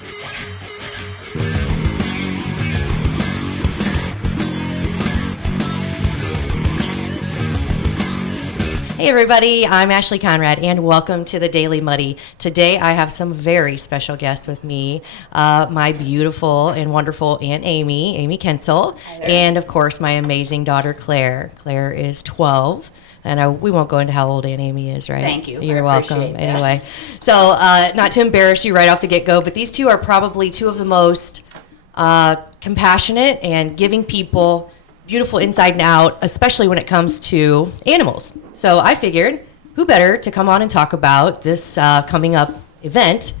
Hey everybody, I'm Ashley Conrad and welcome to the Daily Muddy. Today I have some very special guests with me, my beautiful and wonderful Aunt Amy Kensel, and of course my amazing daughter Claire. Claire is 12. And we won't go into how old Aunt Amy is, right? Thank you. You're welcome. Anyway, so not to embarrass you right off the get-go, but these two are probably two of the most compassionate and giving people beautiful inside and out, especially when it comes to animals. So I figured, who better to come on and talk about this coming up event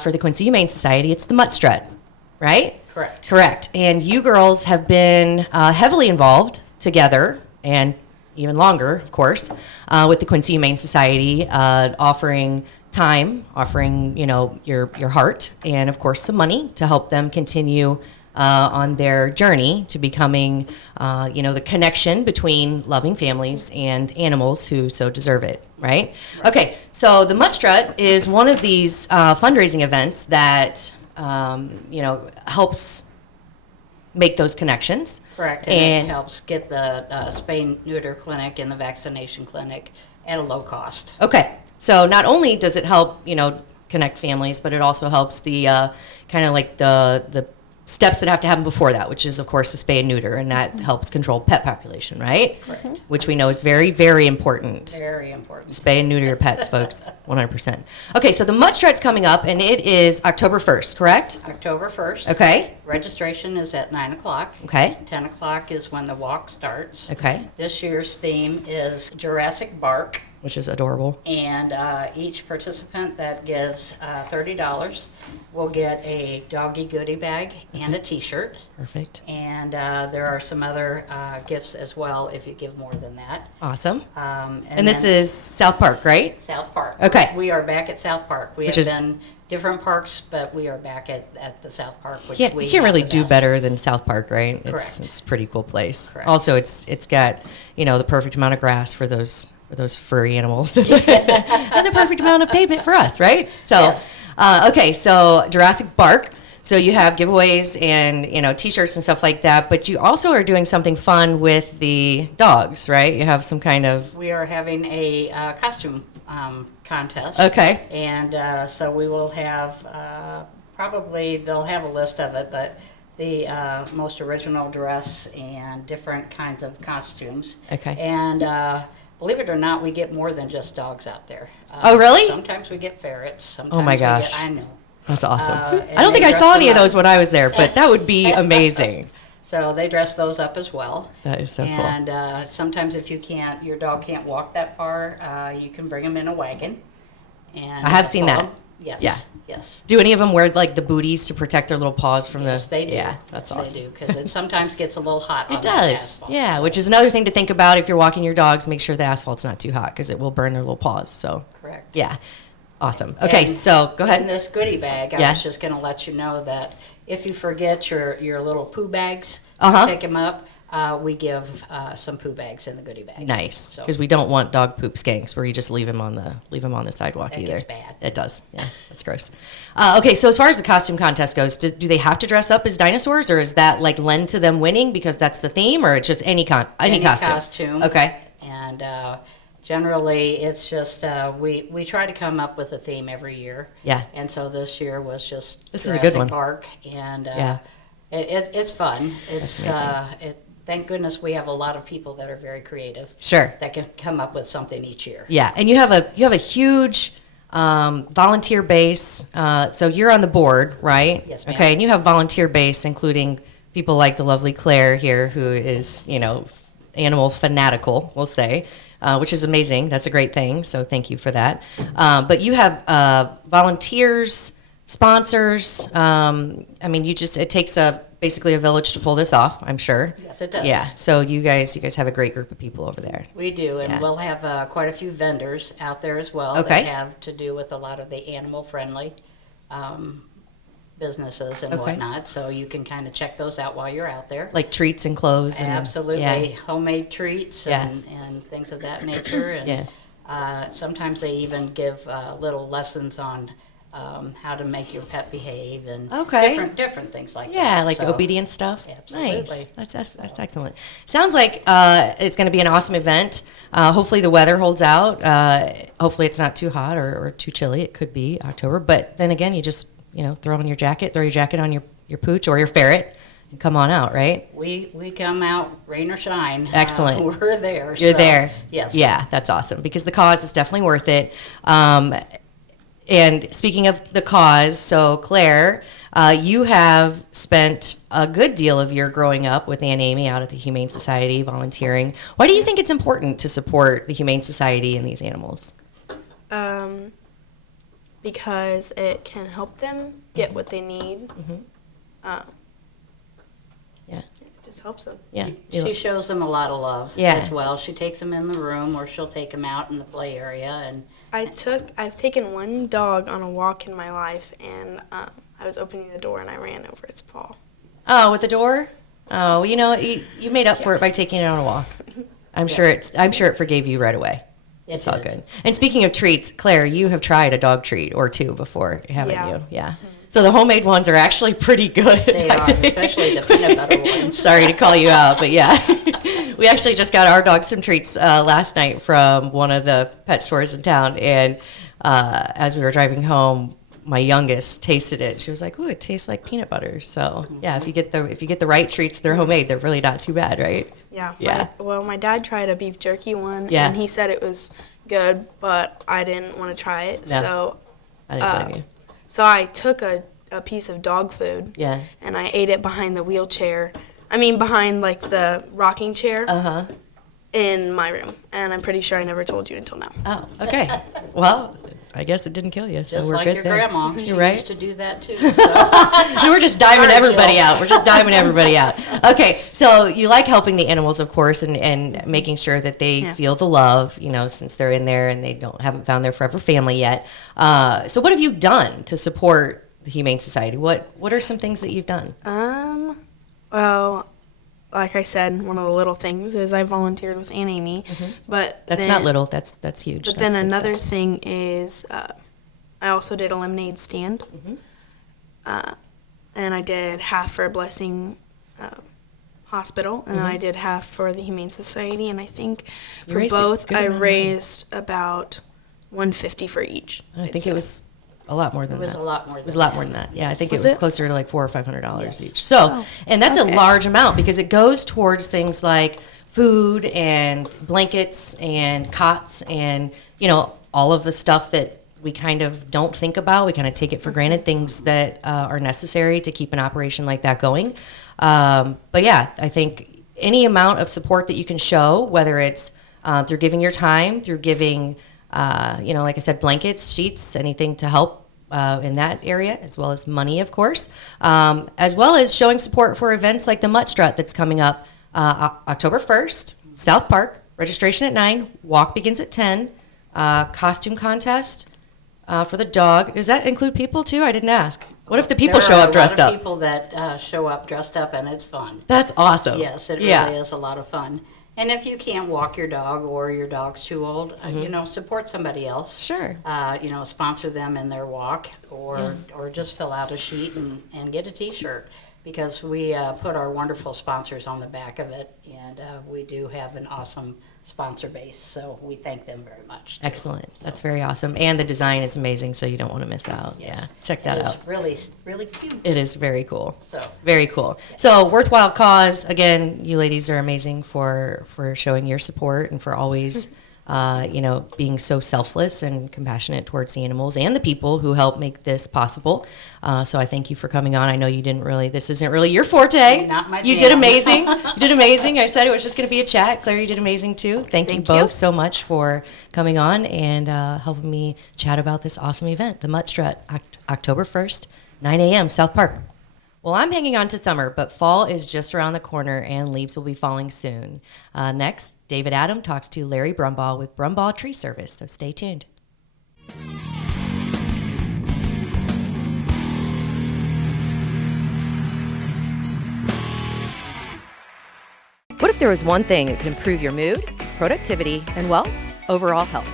for the Quincy Humane Society? It's the Mutt Strut, right? Correct. Correct. And you girls have been heavily involved together, and even longer, of course, with the Quincy Humane Society, offering time, offering, your heart, and of course some money to help them continue on their journey to becoming, the connection between loving families and animals who so deserve it, right? Okay, so the Mutt Strut is one of these fundraising events that, helps make those connections. Correct, and it helps get the spay and neuter clinic and the vaccination clinic at a low cost. Okay, so not only does it help, connect families, but it also helps the kind of like the steps that have to happen before that, which is, of course, the spay and neuter, and that helps control pet population, right? Correct. Which we know is very, very important. Very important. Spay and neuter your pets, folks, 100%. Okay, so the Mutt Strut's coming up, and it is October 1st, correct? October 1st. Okay. Registration is at 9 o'clock. Okay. 10 o'clock is when the walk starts. Okay. This year's theme is Jurassic Bark. Which is adorable. And each participant that gives $30 will get a doggy goodie bag and a t-shirt. Perfect. And there are some other gifts as well if you give more than that. Awesome. And this is South Park, right? South Park. Okay. We are back at South Park. We Which have is been different parks, but we are back at the South Park. Which Yeah, we you can't really have the do best. better than South Park, right? Correct. It's a pretty cool place. Correct. Also, it's got the perfect amount of grass for those furry animals, and the perfect amount of pavement for us, right? So, Yes. Okay, so Jurassic Bark. So you have giveaways and T-shirts and stuff like that, but you also are doing something fun with the dogs, right? You have some kind of We are having a costume contest. Okay. And so we will have, probably they'll have a list of it, but the most original dress and different kinds of costumes. Okay. And believe it or not, we get more than just dogs out there. Oh, really? Sometimes we get ferrets. Sometimes Oh my we gosh. I know. That's awesome. And I don't think they I saw dress any of them those up. when I was there, but that would be amazing. So they dress those up as well. That is so cool. And sometimes if your dog can't walk that far, you can bring them in a wagon. And I have seen pull that. them. Yes. Yeah. Yes. Do any of them wear like the booties to protect their little paws from Yes, the? they do. Yeah, that's Yes, awesome. They do, because it sometimes gets a little hot on It that does, asphalt, yeah. so- Which is another thing to think about if you're walking your dogs. Make sure the asphalt's not too hot because it will burn their little paws. So, Correct. yeah, awesome. Okay, And so go In ahead. this goodie bag, I Yeah. was just going to let you know that if you forget your little poo bags, Uh-huh. pick them up. We give some poo bags in the goodie bag. Nice, So because we don't want dog poop skanks where you just leave them on the sidewalk That either. gets bad. It does. Yeah, that's gross. Okay, so as far as the costume contest goes, do they have to dress up as dinosaurs, or is that like lend to them winning because that's the theme, or it's just any costume? Okay. And generally, it's just we try to come up with a theme every year. Yeah. And so this year was just This is a good Jurassic one. Park, and Yeah. it's fun. It's amazing. thank goodness we have a lot of people that are very creative Sure. that can come up with something each year. Yeah, and you have a huge volunteer base. So you're on the board, right? Yes, ma'am. Okay, and you have volunteer base, including people like the lovely Claire here, who is animal fanatical, we'll say, which is amazing. That's a great thing. So thank you for that. But you have volunteers, sponsors. It takes basically a village to pull this off, I'm sure. Yes, it does. Yeah. So you guys have a great group of people over there. We do, and Yeah. we'll have quite a few vendors out there as well Okay. that have to do with a lot of the animal-friendly businesses and Okay. whatnot. So you can kind of check those out while you're out there. Like treats and clothes. And, Absolutely, Yeah. homemade treats Yeah. and things of that nature. And Yeah. sometimes they even give little lessons on how to make your pet behave, and Okay. different things like that. Yeah, like So, obedience stuff. Absolutely. Nice. That's excellent. Sounds like it's going to be an awesome event. Hopefully the weather holds out. Hopefully it's not too hot or too chilly. It could be October, but then again, you just throw on your jacket, throw your jacket on your pooch or your ferret, and come on out. Right? We come out, rain or shine. Excellent. We're there. You're so, there. Yes. Yeah, that's awesome because the cause is definitely worth it. And speaking of the cause, so Claire, you have spent a good deal of your growing up with Aunt Amy out at the Humane Society volunteering. Why do you think it's important to support the Humane Society and these animals? Because it can help them get what they need. Yeah. It just helps them. Yeah. She shows them a lot of love Yeah. as well. She takes them in the room, or she'll take them out in the play area. And I've taken one dog on a walk in my life, and I was opening the door and I ran over its paw. Oh, with the door? Oh, you made up for it by taking it on a walk. I'm sure it forgave you right away. It's all good. And speaking of treats, Claire, you have tried a dog treat or two before, haven't you? Yeah. So the homemade ones are actually pretty good. they are, especially the peanut butter ones. Sorry to call you out, but yeah. We actually just got our dog some treats last night from one of the pet stores in town. And as we were driving home, my youngest tasted it. She was like, "Ooh, it tastes like peanut butter." So yeah, if you get the right treats, they're homemade. They're really not too bad, right? Yeah. Yeah. My dad tried a beef jerky one, Yeah. and he said it was good, but I didn't want to try it. No. So I didn't blame you. So I took a piece of dog food, Yeah. and I ate it behind the wheelchair. Behind like the rocking chair in my room. And I'm pretty sure I never told you until now. Oh, okay. Well, I guess it didn't kill you, so Just we're like good your there. grandma. She You're right. used to do that too. So. We're just diming Sorry, everybody Jill. out. We're just diming everybody out. Okay, so you like helping the animals, of course, and making sure that they feel the love, since they're in there and they haven't found their forever family yet. So what have you done to support the Humane Society? What are some things that you've done? Well, like I said, one of the little things is I volunteered with Aunt Amy, but That's not little. That's huge. But That's then good another stuff. thing is I also did a lemonade stand, and I did half for Blessing Hospital, and then I did half for the Humane Society, and I think You for raised a both good I amount of money. raised about $150 for each. I think it was a lot more than It was that. a lot more It was than a lot that. more than that. Yeah, I think Was it was it? closer to like $400 or $500 Yes. each. So, and that's okay. a large amount because it goes towards things like food and blankets and cots and all of the stuff that we kind of don't think about. We kind of take it for granted, things that are necessary to keep an operation like that going. But yeah, I think any amount of support that you can show, whether it's through giving your time, through giving, like I said, blankets, sheets, anything to help in that area, as well as money, of course, as well as showing support for events like the Mutt Strut that's coming up October 1st, South Park, registration at 9, walk begins at 10, costume contest for the dog. Does that include people too? I didn't ask. What if the people show up dressed There are a lot up? of people that show up dressed up, and it's fun. That's awesome. Yes, it really is a lot of fun. And if you can't walk your dog or your dog's too old, support somebody else. Sure. Sponsor them in their walk, or just fill out a sheet and get a T-shirt, because we put our wonderful sponsors on the back of it, and we do have an awesome sponsor base, so we thank them very much. Excellent. That's very awesome. And the design is amazing, so you don't want to miss out. Yeah. Check that out. It's really, really cute. It is very cool. So. Very cool. So worthwhile cause. Again, you ladies are amazing for showing your support and for always, being so selfless and compassionate towards the animals and the people who help make this possible. So I thank you for coming on. I know this isn't really your forte. Not my You jam. did amazing. You did amazing. I said it was just going to be a chat. Claire, you did amazing too. Thank you both so much for coming on and helping me chat about this awesome event, the Mutt Strut, October 1st, 9 a.m., South Park. Well, I'm hanging on to summer, but fall is just around the corner and leaves will be falling soon. Next, David Adam talks to Larry Brumbaugh with Brumbaugh Tree Service, so stay tuned. What if there was one thing that could improve your mood, productivity, and, well, overall health?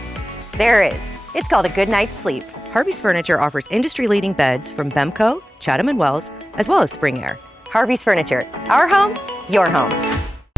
There is. It's called a good night's sleep. Harvey's Furniture offers industry-leading beds from Bemco, Chatham & Wells, as well as Spring Air. Harvey's Furniture, our home, your home.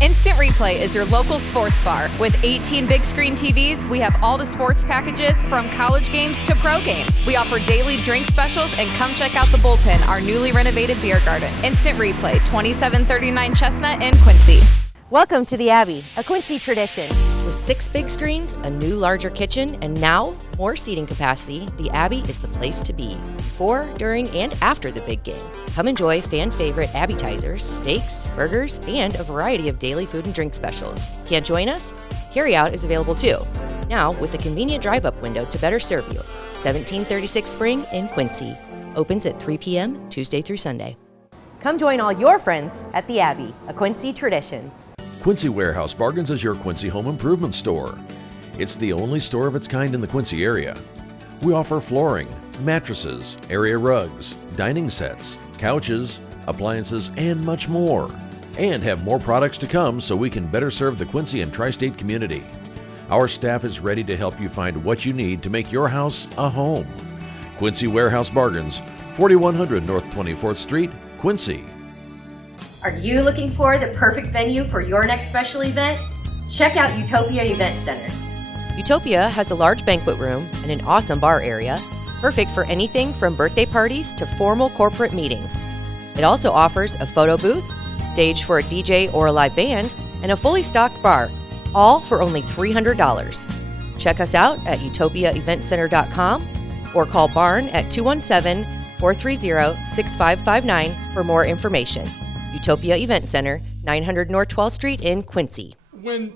Instant Replay is your local sports bar. With 18 big screen TVs, we have all the sports packages from college games to pro games. We offer daily drink specials, and come check out the Bullpen, our newly renovated beer garden. Instant Replay, 2739 Chestnut in Quincy. Welcome to the Abbey, a Quincy tradition. With 6 big screens, a new larger kitchen, and now more seating capacity, the Abbey is the place to be before, during, and after the big game. Come enjoy fan favorite appetizers, steaks, burgers, and a variety of daily food and drink specials. Can't join us? Carryout is available too. Now with a convenient drive-up window to better serve you. 1736 Spring in Quincy. Opens at 3 p.m. Tuesday through Sunday. Come join all your friends at the Abbey, a Quincy tradition. Quincy Warehouse Bargains is your Quincy home improvement store. It's the only store of its kind in the Quincy area. We offer flooring, mattresses, area rugs, dining sets, couches, appliances, and much more. And have more products to come so we can better serve the Quincy and tri-state community. Our staff is ready to help you find what you need to make your house a home. Quincy Warehouse Bargains, 4100 North 24th Street, Quincy. Are you looking for the perfect venue for your next special event? Check out Utopia Event Center. Utopia has a large banquet room and an awesome bar area, perfect for anything from birthday parties to formal corporate meetings. It also offers a photo booth, stage for a DJ or a live band, and a fully stocked bar, all for only $300. Check us out at utopiaeventcenter.com or call Barn at 217-430-6559 for more information. Utopia Event Center, 900 North 12th Street in Quincy. When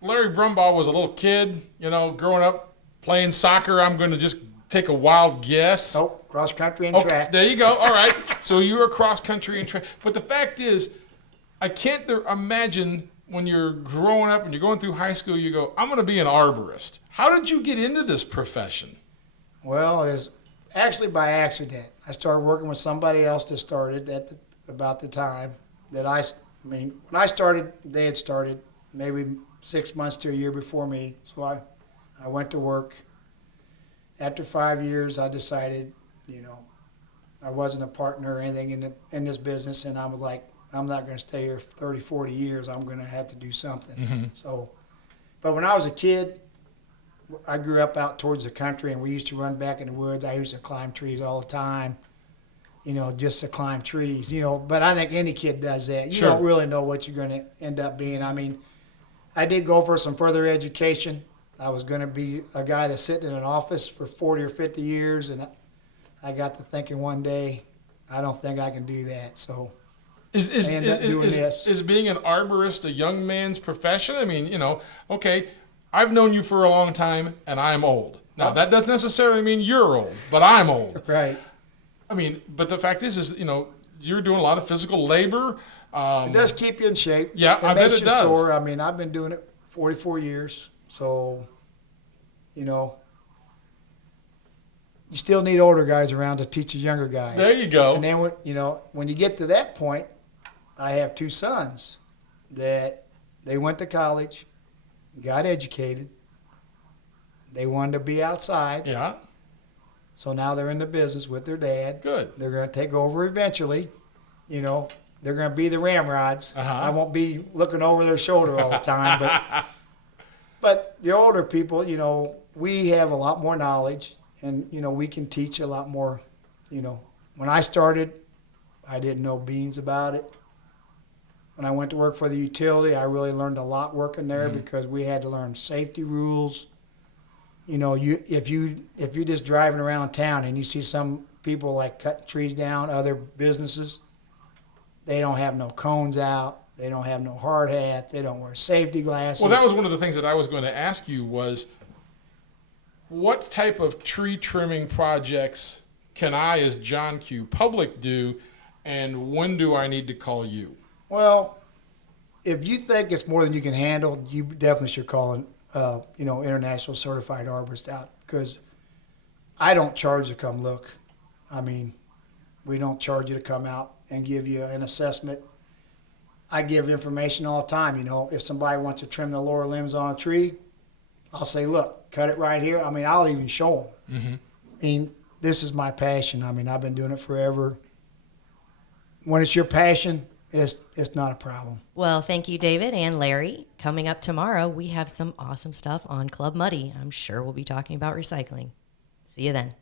Larry Brumbaugh was a little kid, growing up playing soccer, I'm going to just take a wild guess. Oh, cross country and track. There you go. All right. So you were cross country and track. But the fact is, I can't imagine when you're growing up and you're going through high school, you go, I'm going to be an arborist. How did you get into this profession? Well, it's actually by accident. I started working with somebody else that started about the time that when I started, they had started maybe 6 months to a year before me. So I went to work. After 5 years, I decided, I wasn't a partner or anything in this business, and I was like, I'm not going to stay here for 30, 40 years. I'm going to have to do something. Mm-hmm. But when I was a kid, I grew up out towards the country, and we used to run back in the woods. I used to climb trees all the time. Just to climb trees, but I think any kid does that. You Sure. don't really know what you're going to end up being. I mean, I did go for some further education. I was going to be a guy that's sitting in an office for 40 or 50 years, and I got to thinking one day, I don't think I can do that. So I ended up doing this. Is being an arborist a young man's profession? I mean, okay, I've known you for a long time, and I'm old. Now, that doesn't necessarily mean you're old, but I'm old. Right. I mean, but the fact is, you're doing a lot of physical labor. It does keep you in shape. Yeah, I bet makes it you does. Sore. I mean, I've been doing it 44 years, so, you still need older guys around to teach the younger guys. There you go. And then, when you get to that point, I have 2 sons that they went to college, got educated. They wanted to be outside. Yeah. So now they're in the business with their dad. Good. They're going to take over eventually. They're going to be the ramrods. Uh-huh. I won't be looking over their shoulder all the time. But the older people, we have a lot more knowledge, and, we can teach a lot more. When I started, I didn't know beans about it. When I went to work for the utility, I really learned a lot working there because we had to learn safety rules. If you're just driving around town and you see some people like cutting trees down, other businesses, they don't have no cones out, they don't have no hard hats, they don't wear safety glasses. Well, that was one of the things that I was going to ask you was, what type of tree trimming projects can I, as John Q. Public, do, and when do I need to call you? Well, if you think it's more than you can handle, you definitely should call an international certified arborist out, because I don't charge to come look. I mean, we don't charge you to come out and give you an assessment. I give information all the time. If somebody wants to trim the lower limbs on a tree, I'll say, look, cut it right here. I mean, I'll even show them. Mm-hmm. mean, this is my passion. I mean, I've been doing it forever. When it's your passion, it's not a problem. Well, thank you, David and Larry. Coming up tomorrow, we have some awesome stuff on Club Muddy. I'm sure we'll be talking about recycling. See you then.